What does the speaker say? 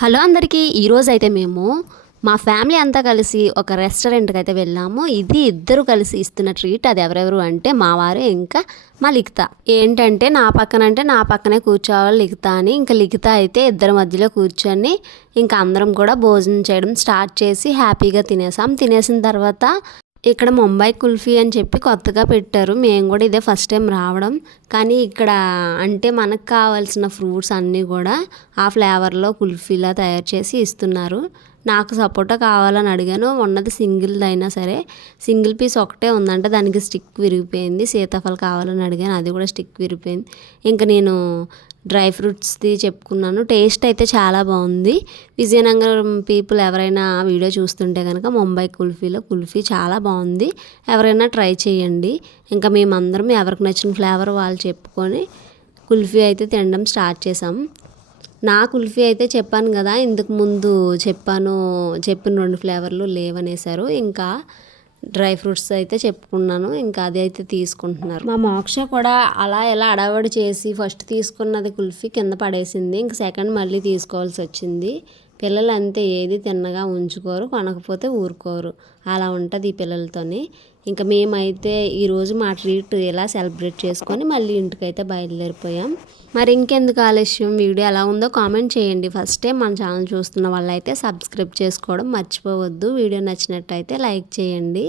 Hello అందరికీ ఈరోజు అయితే మేము మా ఫ్యామిలీ అంతా కలిసి ఒక రెస్టారెంట్కి అయితే వెళ్ళాము. ఇది ఇద్దరు కలిసి ఇస్తున్న ట్రీట్. అది ఎవరెవరు అంటే మా వారు ఇంకా మా లిఖిత. ఏంటంటే నా పక్కన అంటే నా పక్కనే కూర్చోవాలి లిఖిత అని. ఇంకా లిఖిత అయితే ఇద్దరి మధ్యలో కూర్చొని ఇంకా అందరం కూడా భోజనం చేయడం స్టార్ట్ చేసి హ్యాపీగా తినేసాం. తినేసిన తర్వాత ఇక్కడ ముంబై కుల్ఫీ అని చెప్పి కొత్తగా పెట్టారు. మేము కూడా ఇదే ఫస్ట్ టైం రావడం. కానీ ఇక్కడ అంటే మనకు కావాల్సిన ఫ్రూట్స్ అన్నీ కూడా ఆ ఫ్లేవర్లో కుల్ఫీలా తయారు చేసి ఇస్తున్నారు. నాకు సపోటా కావాలని అడిగాను. ఉన్నది సింగిల్ అయినా సరే సింగిల్ పీస్ ఒకటే ఉందంటే దానికి స్టిక్ విరిగిపోయింది. సీతాఫలం కావాలని అడిగాను అది కూడా స్టిక్ విరిగిపోయింది. ఇంకా నేను డ్రై ఫ్రూట్స్ది చెప్పుకున్నాను. టేస్ట్ అయితే చాలా బాగుంది. విజయనగరం పీపుల్ ఎవరైనా వీడియో చూస్తుంటే కనుక ముంబై కుల్ఫీలో కుల్ఫీ చాలా బాగుంది. ఎవరైనా ట్రై చేయండి. ఇంకా మేమందరం ఎవరికి నచ్చిన ఫ్లేవర్ వాళ్ళు చెప్పుకొని కుల్ఫీ అయితే తినడం స్టార్ట్ చేసాం. నా కుల్ఫీ అయితే చెప్పాను కదా ఇంతకు ముందు చెప్పాను చెప్పిన రెండు ఫ్లేవర్లు లేవనేసారు. ఇంకా డ్రై ఫ్రూట్స్ అయితే చెప్పుకున్నాను ఇంకా అది అయితే తీసుకుంటున్నారు. మా మోక్ష కూడా అలా ఎలా అడవడి చేసి ఫస్ట్ తీసుకున్నది కుల్ఫీ కింద పడేసింది ఇంక సెకండ్ మళ్ళీ తీసుకోవాల్సి వచ్చింది. పిల్లలు అంతే ఏది తిన్నగా ఉంచుకోరు కొనకపోతే ఊరుకోరు. అలా ఉంటుంది ఈ పిల్లలతోని. ఇంకా మేమైతే ఈరోజు మా ట్రీట్ ఇలా సెలబ్రేట్ చేసుకొని మళ్ళీ ఇంటికైతే బయలుదేరిపోయాం. మరి ఇంకెందుకు ఆలస్యం? వీడియో ఎలా ఉందో కామెంట్ చేయండి. ఫస్ట్ టైం మన ఛానల్ చూస్తున్న వాళ్ళైతే సబ్స్క్రైబ్ చేసుకోవడం మర్చిపోవద్దు. వీడియో నచ్చినట్టయితే లైక్ చేయండి.